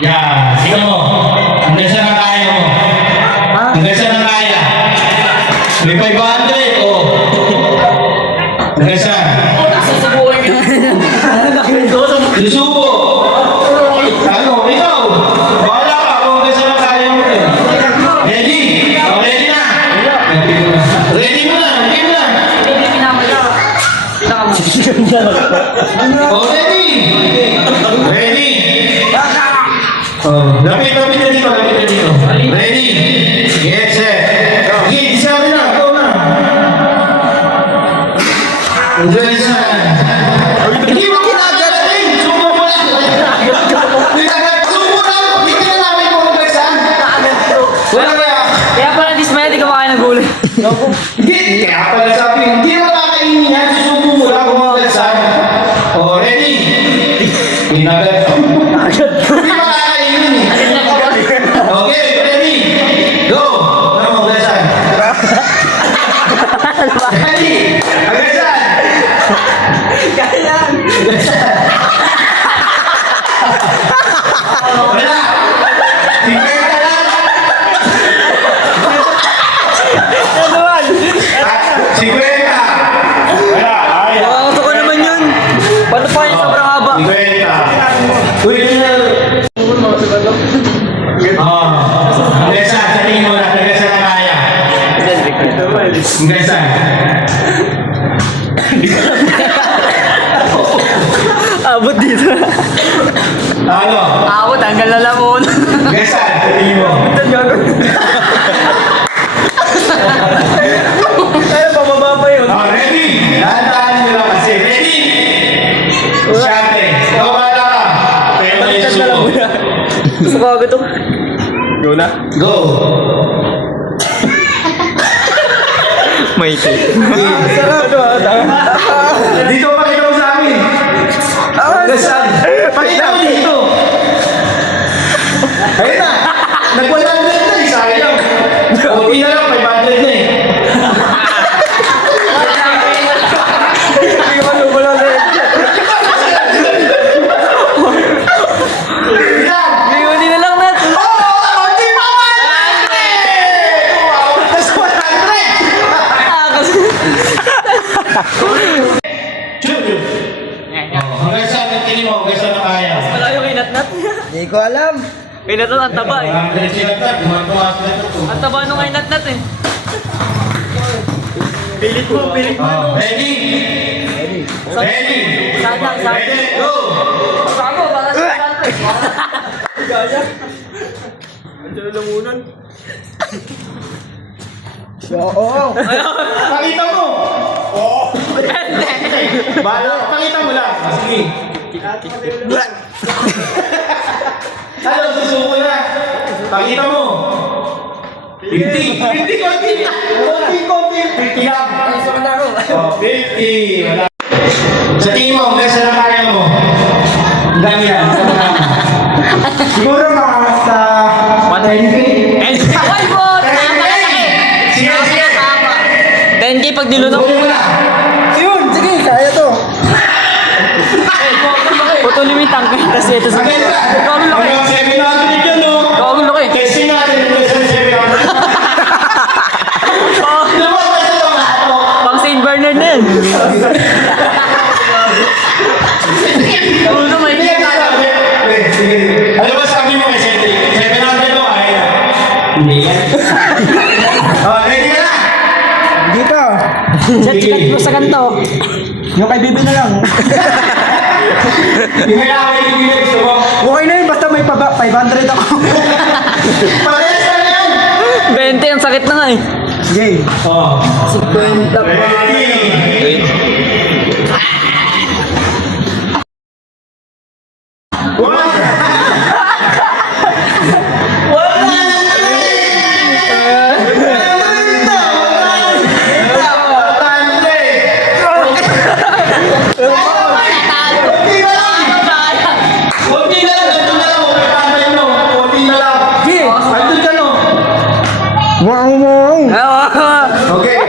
Yan, tingnan mo. Hanggang saan ang kaya mo? Hanggang saan ang kaya? May 500, oh. Hanggang saan? Susubo. Ano, ikaw? Bahala ka kung hanggang saan ang kaya mo. Ready? Oh, ready na? Ready mo na, ready mo na. Oh, ready? Ready? Oh, lapit na dito, lapit na dito. Ready? Get set. Okay, sabi na, go na. Enjoy sa. Hindi mo kinagaling. Sumo mo lang. Sumo lang. Hindi ka na namin kung hanggang saan. Wala kaya. Kaya pala dismaya, di ka makain ng gulay. Hindi. Kaya pala sabi, hindi na makakainin yan. Susubo mo lang kung hanggang saan. Oh, ready? Pinagat. Hindi makakainin eh. Okay, ready? Go! Ano mo, hanggang ready? Hanggang saan? Hanggang saan? Wala! Sige ka lang! Sige ka! Wala! Ay! Nakakata ko naman yun. Paano pa yun sobrang haba? Sige ka! Uy, hanggang saan? Sa tingin mo na, hanggang saan na kaya? Hanggang saan? Abot dito. Ano? Abot, hanggang lalamon. Hanggang saan? Sa tingin mo? Ay, pababa pa yun. Oh, ready? Dahan-dahan nyo lang kasi. Ready? Siyate. Kawala ka. Pero may suko. Gusto ko agad to. Go na. Go. May ito. Dito, pakita mo sa amin. Hanggang saan? Pakita mo dito. Ayun na. Nag-100 na eh. Sayang. Okay na lang. 500 na eh. Bigyan na lang natin. Hanggang saan ang tingin mo? Hanggang saan ang kaya? Wala yung inat-nat. Hindi ko alam. Inat-nat ang taba eh. Ang diretso lang tayo. Gumagawa na ito. Ang taba nung inat-nat eh. Pilit mo. Ready? Ready? Sana. Ready? Go! Bago, baka sa kanto. Gaya. Andiyan na lamunan. Oo. Pakita mo! Oo! Bala, pakita mo lang. Sige. Ano, susuko na. Pakita mo. 50. 50, konti. Konti. 50 lang. Oh, 50. Wala. Sa tingin mo, hanggang saan ang kaya mo? Ang dami yan. Siguro mga sa 10K. Ay po! Napalaki! Sige. 10K pag nilunok. Susuko mo na. Yun, sige, kaya to. Puto limitang kayo. Tapos ito sa... Again na. Gawin laki. Hanggang 700 yan, no? Gawin laki. Testing natin yung sa 700. Oh, Lumabas na ito nga ito. pang St. Bernard na yan. Uno may Ano ba sabi mo kay Cedric? 700 mo kaya? Hindi yan. Oh, ready ka na? Dito. Chat, sikat mo sa kanto. Yung kay Bibi na lang. Hindi kaya ako yung bibig. Gusto mo? Okay na yun, basta may 500 ako. Parehas ka na yan. 20, ang sakit na nga eh. Sige. Oh. 50 pa. Ready? One. Wow, wow. Okay.